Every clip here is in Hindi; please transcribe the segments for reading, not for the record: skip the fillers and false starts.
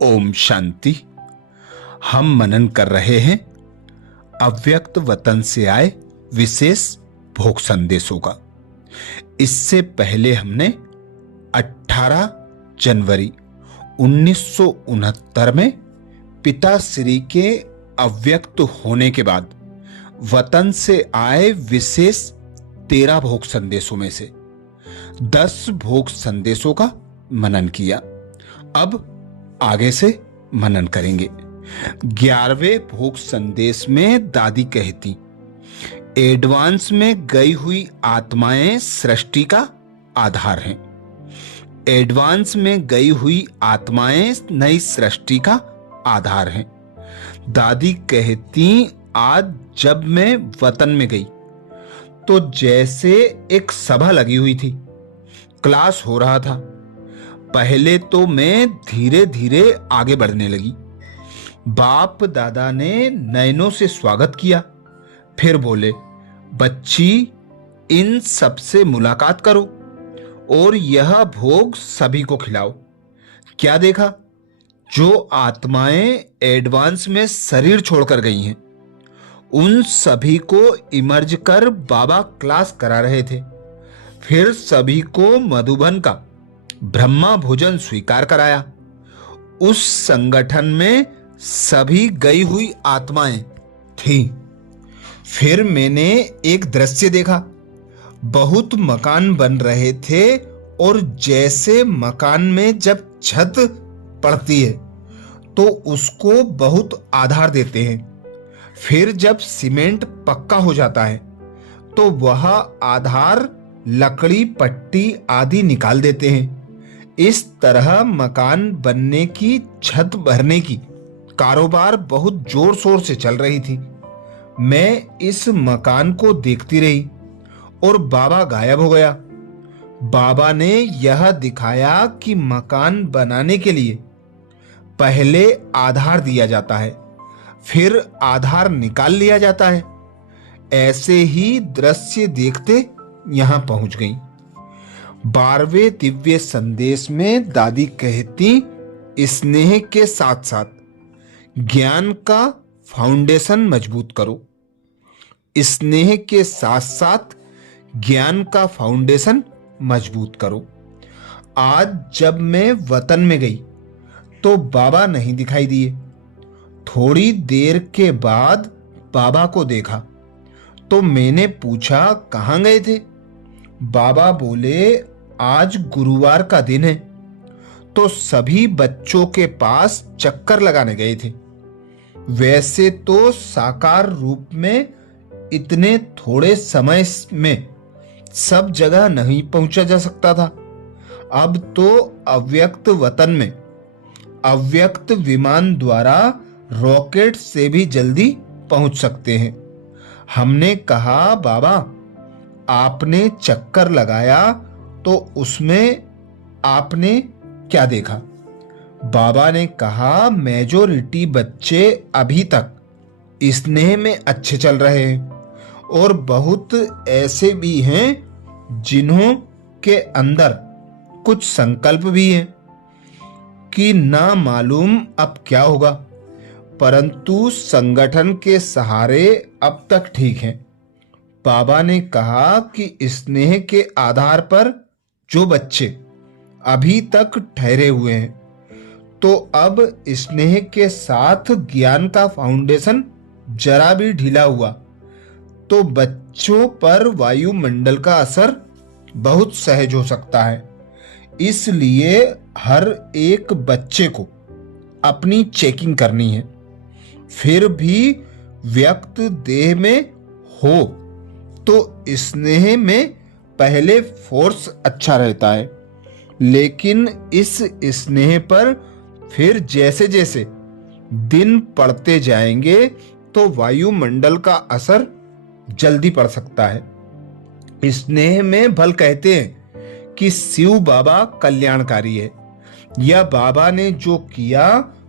ओम शांति। हम मनन कर रहे हैं अव्यक्त वतन से आए विशेष भोग संदेशों का। इससे पहले हमने 18 जनवरी 1969 में पिताश्री के अव्यक्त होने के बाद वतन से आए विशेष 13 भोग संदेशों में से 10 भोग संदेशों का मनन किया। अब आगे से मनन करेंगे। 11वें भोग संदेश में दादी कहती, एडवांस में गई हुई आत्माएं सृष्टि का आधार हैं। एडवांस में गई हुई आत्माएं नई सृष्टि का आधार हैं। दादी कहती, आज जब मैं वतन में गई तो जैसे एक सभा लगी हुई थी, क्लास हो रहा था। पहले तो मैं धीरे धीरे आगे बढ़ने लगी। बाप दादा ने नयनों से स्वागत किया, फिर बोले, बच्ची इन सबसे मुलाकात करो और यह भोग सभी को खिलाओ। क्या देखा? जो आत्माएं एडवांस में शरीर छोड़कर गई हैं, उन सभी को इमर्ज कर बाबा क्लास करा रहे थे। फिर सभी को मधुबन का ब्रह्मा भोजन स्वीकार कराया। उस संगठन में सभी गई हुई आत्माएं थीं। फिर मैंने एक दृश्य देखा। बहुत मकान बन रहे थे और जैसे मकान में जब छत पड़ती है तो उसको बहुत आधार देते हैं। फिर जब सीमेंट पक्का हो जाता है तो वह आधार लकड़ी पट्टी आदि निकाल देते हैं। इस तरह मकान बनने की, छत भरने की कारोबार बहुत जोर शोर से चल रही थी। मैं इस मकान को देखती रही और बाबा गायब हो गया। बाबा ने यह दिखाया कि मकान बनाने के लिए पहले आधार दिया जाता है, फिर आधार निकाल लिया जाता है। ऐसे ही दृश्य देखते यहां पहुंच गई। 12वें दिव्य संदेश में दादी कहती, स्नेह के साथ साथ ज्ञान का फाउंडेशन मजबूत करो। स्नेह के साथ साथ ज्ञान का फाउंडेशन मजबूत करो। आज जब मैं वतन में गई तो बाबा नहीं दिखाई दिए। थोड़ी देर के बाद बाबा को देखा तो मैंने पूछा, कहाँ गए थे? बाबा बोले, आज गुरुवार का दिन है तो सभी बच्चों के पास चक्कर लगाने गए थे। वैसे तो साकार रूप में इतने थोड़े समय में सब जगह नहीं पहुंचा जा सकता था। अब तो अव्यक्त वतन में अव्यक्त विमान द्वारा रॉकेट से भी जल्दी पहुंच सकते हैं। हमने कहा, बाबा आपने चक्कर लगाया तो उसमें आपने क्या देखा? बाबा ने कहा, मेजॉरिटी बच्चे अभी तक स्नेह में अच्छे चल रहे हैं और बहुत ऐसे भी हैं जिन्हों के अंदर कुछ संकल्प भी है कि ना मालूम अब क्या होगा, परंतु संगठन के सहारे अब तक ठीक हैं। बाबा ने कहा कि स्नेह के आधार पर जो बच्चे अभी तक ठहरे हुए हैं, तो अब स्नेह के साथ ज्ञान का फाउंडेशन जरा भी ढीला हुआ तो बच्चों पर वायुमंडल का असर बहुत सहज हो सकता है। इसलिए हर एक बच्चे को अपनी चेकिंग करनी है। फिर भी व्यक्त देह में हो तो स्नेह में पहले फोर्स अच्छा रहता है, लेकिन इस स्नेह पर फिर जैसे जैसे दिन पड़ते जाएंगे तो वायुमंडल का असर जल्दी पड़ सकता है। स्नेह में भल कहते हैं कि शिव बाबा कल्याणकारी है, या बाबा ने जो किया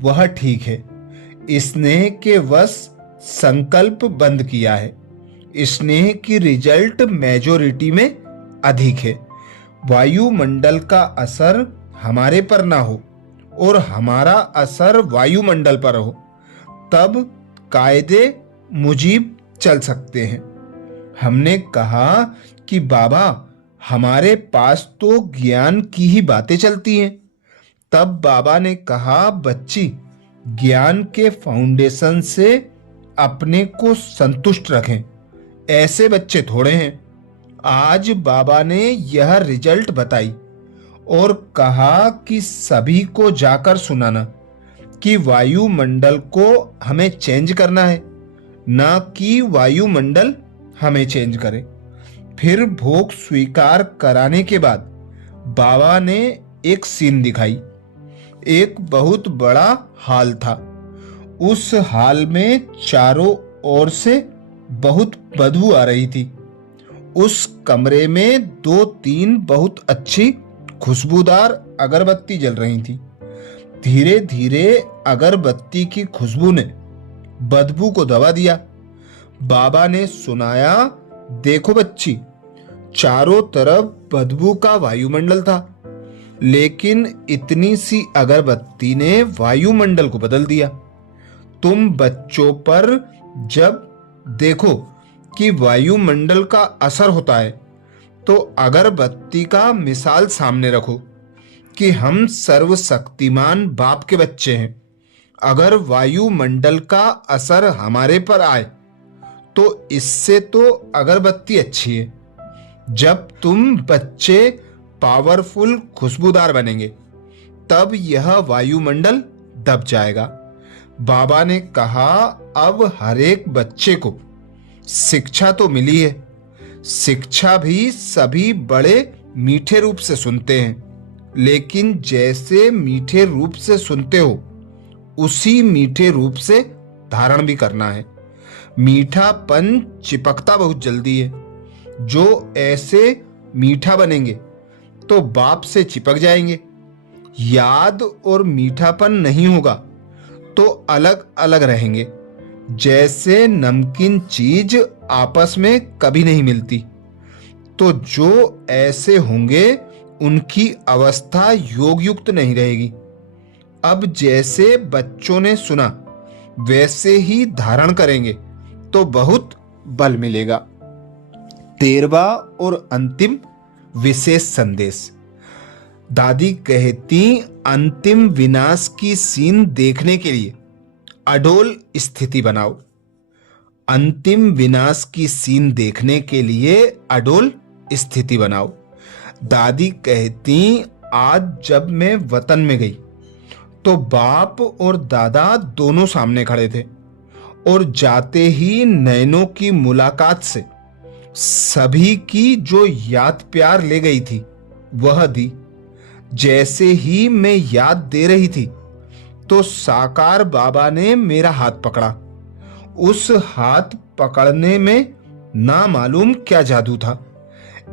वह ठीक है। स्नेह के वश संकल्प बंद किया है। स्नेह की रिजल्ट मेजॉरिटी में अधिक है। वायुमंडल का असर हमारे पर ना हो और हमारा असर वायुमंडल पर हो, तब कायदे मुजीब चल सकते हैं। हमने कहा कि बाबा, हमारे पास तो ज्ञान की ही बातें चलती हैं। तब बाबा ने कहा, बच्ची, ज्ञान के फाउंडेशन से अपने को संतुष्ट रखें, ऐसे बच्चे थोड़े हैं। आज बाबा ने यह रिजल्ट बताई और कहा कि सभी को जाकर सुनाना कि वायुमंडल को हमें चेंज करना है, ना कि वायुमंडल हमें चेंज करे। फिर भोग स्वीकार कराने के बाद बाबा ने एक सीन दिखाई। एक बहुत बड़ा हाल था। उस हाल में चारों ओर से बहुत बदबू आ रही थी। उस कमरे में 2-3 बहुत अच्छी खुशबूदार अगरबत्ती जल रही थी। धीरे धीरे अगरबत्ती की खुशबू ने बदबू को दबा दिया। बाबा ने सुनाया, देखो बच्ची, चारों तरफ बदबू का वायुमंडल था, लेकिन इतनी सी अगरबत्ती ने वायुमंडल को बदल दिया। तुम बच्चों पर जब देखो कि वायुमंडल का असर होता है, तो अगरबत्ती का मिसाल सामने रखो कि हम सर्वशक्तिमान बाप के बच्चे हैं। अगर वायुमंडल का असर हमारे पर आए तो इससे तो अगरबत्ती अच्छी है। जब तुम बच्चे पावरफुल खुशबूदार बनेंगे, तब यह वायुमंडल दब जाएगा। बाबा ने कहा, अब हर एक बच्चे को शिक्षा तो मिली है। शिक्षा भी सभी बड़े मीठे रूप से सुनते हैं, लेकिन जैसे मीठे रूप से सुनते हो, उसी मीठे रूप से धारण भी करना है। मीठापन चिपकता बहुत जल्दी है। जो ऐसे मीठा बनेंगे तो बाप से चिपक जाएंगे। याद और मीठापन नहीं होगा तो अलग अलग रहेंगे। जैसे नमकीन चीज आपस में कभी नहीं मिलती, तो जो ऐसे होंगे उनकी अवस्था योग युक्त नहीं रहेगी। अब जैसे बच्चों ने सुना वैसे ही धारण करेंगे तो बहुत बल मिलेगा। 13वां और अंतिम विशेष संदेश। दादी कहती, अंतिम विनाश की सीन देखने के लिए अडोल स्थिति बनाओ। अंतिम विनाश की सीन देखने के लिए अडोल स्थिति बनाओ। दादी कहती, आज जब मैं वतन में गई तो बाप और दादा दोनों सामने खड़े थे और जाते ही नैनों की मुलाकात से सभी की जो याद प्यार ले गई थी वह दी। जैसे ही मैं याद दे रही थी तो साकार बाबा ने मेरा हाथ पकड़ा। उस हाथ पकड़ने में ना मालूम क्या जादू था।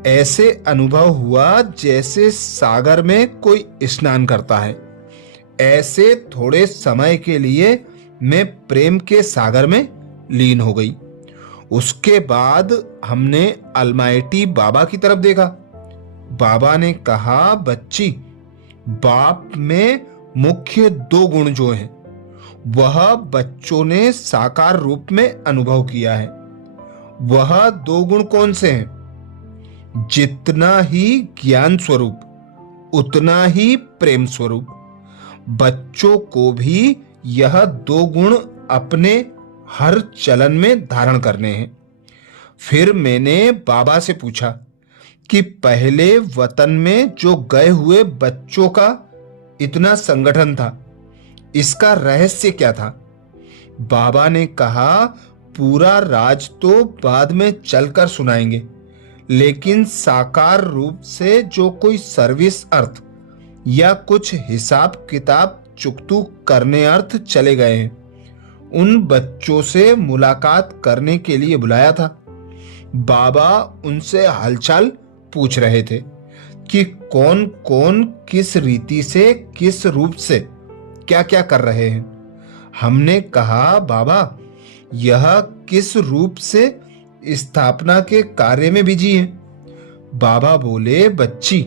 ऐसे अनुभव हुआ जैसे सागर में कोई स्नान करता है। ऐसे थोड़े समय के लिए मैं प्रेम के सागर में लीन हो गई। उसके बाद हमने अलमाइटी बाबा की तरफ देखा। बाबा ने कहा, बच्ची, बाप में मुख्य 2 गुण जो हैं वह बच्चों ने साकार रूप में अनुभव किया है। वह 2 गुण कौन से हैं? जितना ही ज्ञान स्वरूप उतना ही प्रेम स्वरूप। बच्चों को भी यह 2 गुण अपने हर चलन में धारण करने हैं। फिर मैंने बाबा से पूछा कि पहले वतन में जो गए हुए बच्चों का इतना संगठन था, इसका रहस्य क्या था? बाबा ने कहा, पूरा राज तो बाद में चलकर सुनाएंगे, लेकिन साकार रूप से जो कोई सर्विस अर्थ या कुछ हिसाब किताब चुकतू करने अर्थ चले गए हैं, उन बच्चों से मुलाकात करने के लिए बुलाया था। बाबा उनसे हालचाल पूछ रहे थे कि कौन कौन किस रीति से किस रूप से क्या क्या कर रहे हैं। हमने कहा, बाबा, यह किस रूप से स्थापना के कार्य में बिजी है। बाबा बोले, बच्ची,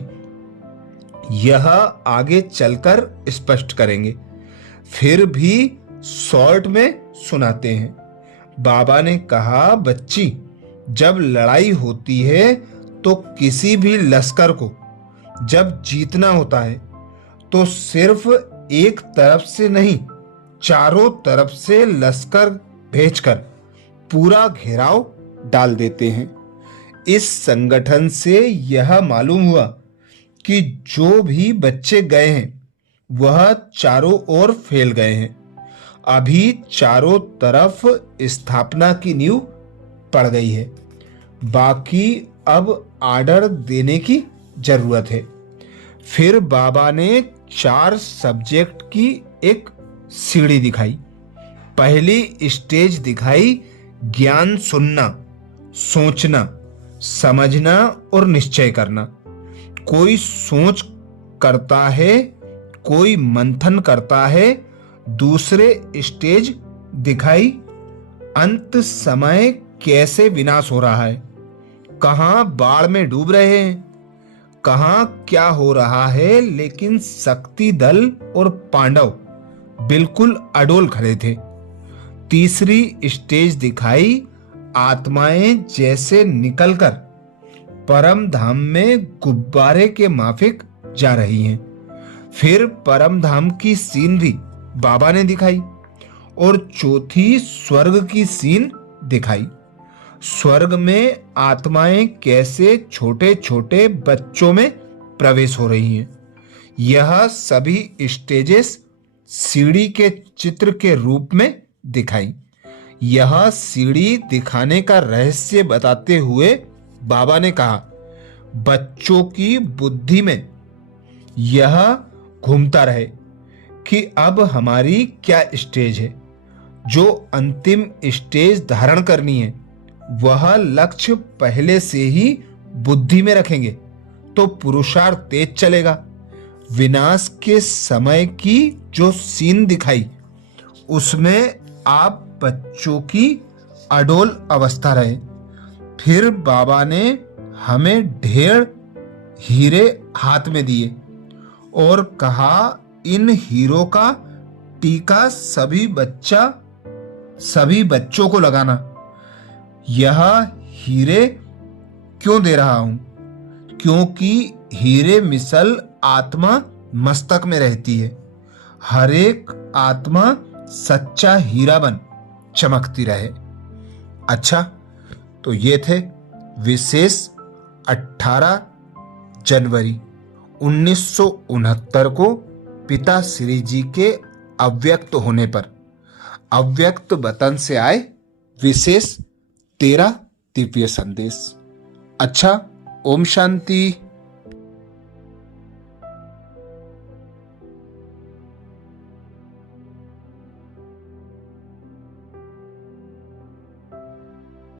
यह आगे चलकर स्पष्ट करेंगे, फिर भी शॉर्ट में सुनाते हैं। बाबा ने कहा, बच्ची, जब लड़ाई होती है तो किसी भी लश्कर को जब जीतना होता है तो सिर्फ एक तरफ से नहीं, चारों तरफ से लश्कर भेजकर पूरा घेराव डाल देते हैं। इस संगठन से यह मालूम हुआ कि जो भी बच्चे गए हैं वह चारों ओर फैल गए हैं। अभी चारों तरफ स्थापना की नींव पड़ गई है, बाकी अब आर्डर देने की जरूरत है। फिर बाबा ने 4 सब्जेक्ट की एक सीढ़ी दिखाई। पहली स्टेज दिखाई ज्ञान सुनना, सोचना, समझना और निश्चय करना। कोई सोच करता है, कोई मंथन करता है। दूसरे स्टेज दिखाई अंत समय कैसे विनाश हो रहा है, कहां बाढ़ में डूब रहे हैं, कहां क्या हो रहा है। लेकिन शक्ति दल और पांडव बिल्कुल अडोल खड़े थे। तीसरी स्टेज दिखाई आत्माएं जैसे निकलकर परम धाम में गुब्बारे के माफिक जा रही हैं। फिर परम धाम की सीन भी बाबा ने दिखाई और चौथी स्वर्ग की सीन दिखाई। स्वर्ग में आत्माएं कैसे छोटे छोटे बच्चों में प्रवेश हो रही हैं। यह सभी स्टेजेस सीढ़ी के चित्र के रूप में दिखाई। यह सीढ़ी दिखाने का रहस्य बताते हुए बाबा ने कहा, बच्चों की बुद्धि में यह घूमता रहे कि अब हमारी क्या स्टेज है। जो अंतिम स्टेज धारण करनी है वह लक्ष्य पहले से ही बुद्धि में रखेंगे तो पुरुषार्थ तेज चलेगा। विनाश के समय की जो सीन दिखाई उसमें आप बच्चों की अडोल अवस्था रहे। फिर बाबा ने हमें ढेर हीरे हाथ में दिए और कहा, इन हीरो का टीका सभी बच्चों को लगाना। यह हीरे क्यों दे रहा हूं? क्योंकि हीरे मिसल आत्मा मस्तक में रहती है। हर एक आत्मा सच्चा हीरा बन चमकती रहे। अच्छा, तो ये थे विशेष 18 जनवरी 1969 को पिता श्री जी के अव्यक्त होने पर अव्यक्त वतन से आए विशेष 13 दिव्य संदेश। अच्छा, ओम शांति।